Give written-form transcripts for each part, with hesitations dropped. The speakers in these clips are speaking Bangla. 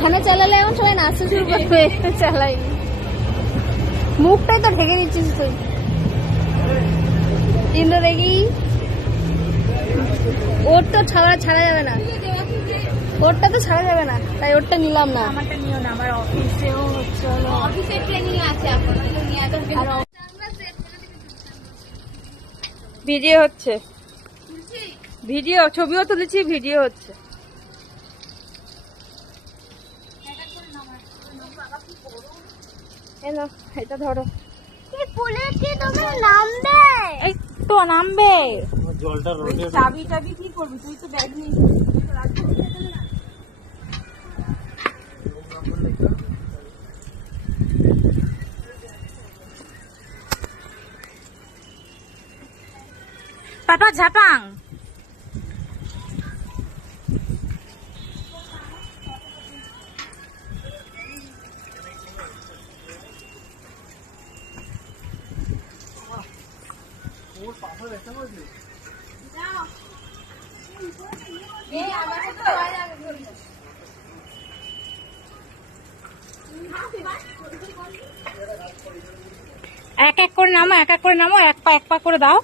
এখানে চালালে এখন সবাই নাচতে শুরু করবে, চালাই মুখটাই তো ঢেকে দিচ্ছিস তুই। ইন্দ্র দেখি ওর তো ছাড়া যাবে না, ওরটা তো ছাড়া যাবে না, তাই ওরটা নিলাম না। আমারটা নিও না, আমার অফিসেও হচ্ছে, অফিসে ট্রেনিং আছে এখন। ভিডিও হচ্ছে, ভিডিও ছবিও তুলেছি, ভিডিও হচ্ছে। এটা ধরো, এই তো নামবে। চাবি টাবি কি করবি তুই? তো ব্যাগ নিয়ে পাপা ঝাপাং। এক এক করে নামো, এক এক করে নামো, এক পা করে দাও।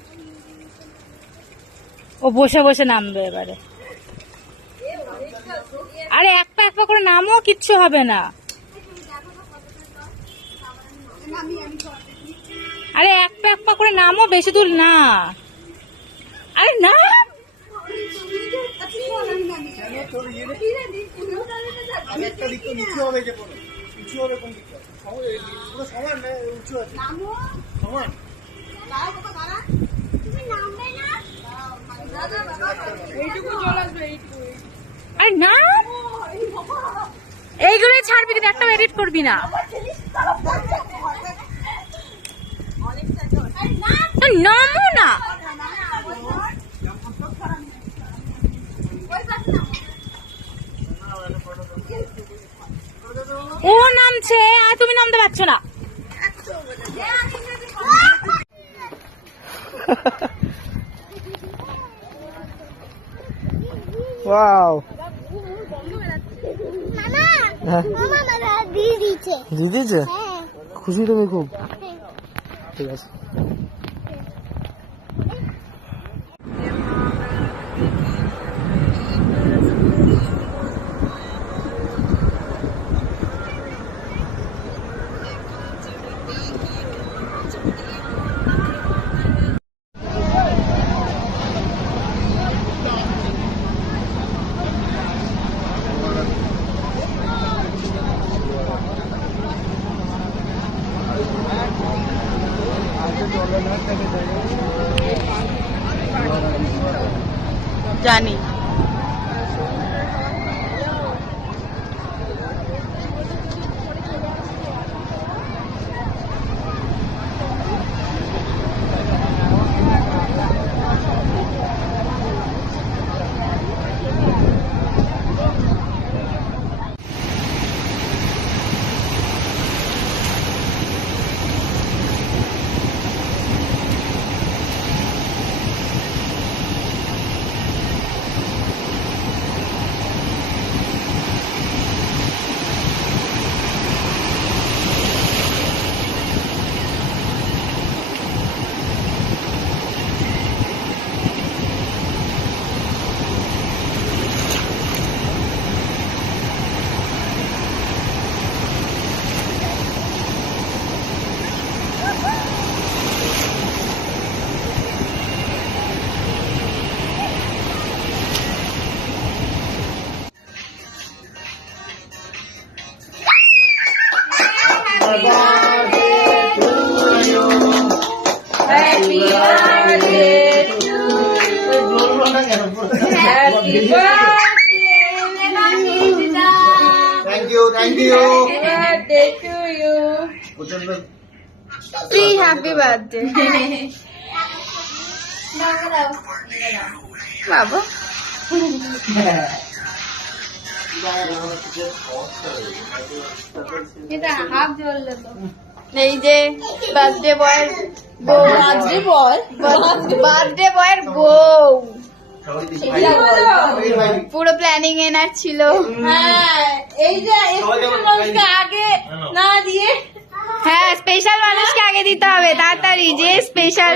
ও বসে বসে নামবে এবারে। আরে এক পা করে নামো, কিচ্ছু হবে না। আরে এক পা করে নামো, বেশি দূর না। আরে না, আরে না, এইগুলোই ছাড়বি কিন্তু একটা এডিট করবি না। নামো না, ও নামছে আর তুমি নামতে পারছো না। ওয়াও, দিদিছে খুশি তুমি খুব? ঠিক আছে। জানি Thank you. Happy birthday to you. Three happy birthday. Baba. এটা হাফ জল দেবো। এই যে বার্থডে বয়ের বউ, বার্থডে বয়ের বউ পুরো প্ল্যানিং এনার ছিল। হ্যাঁ, স্পেশাল মানুষকে আগে দিতে হবে তাড়াতাড়ি, যে স্পেশাল।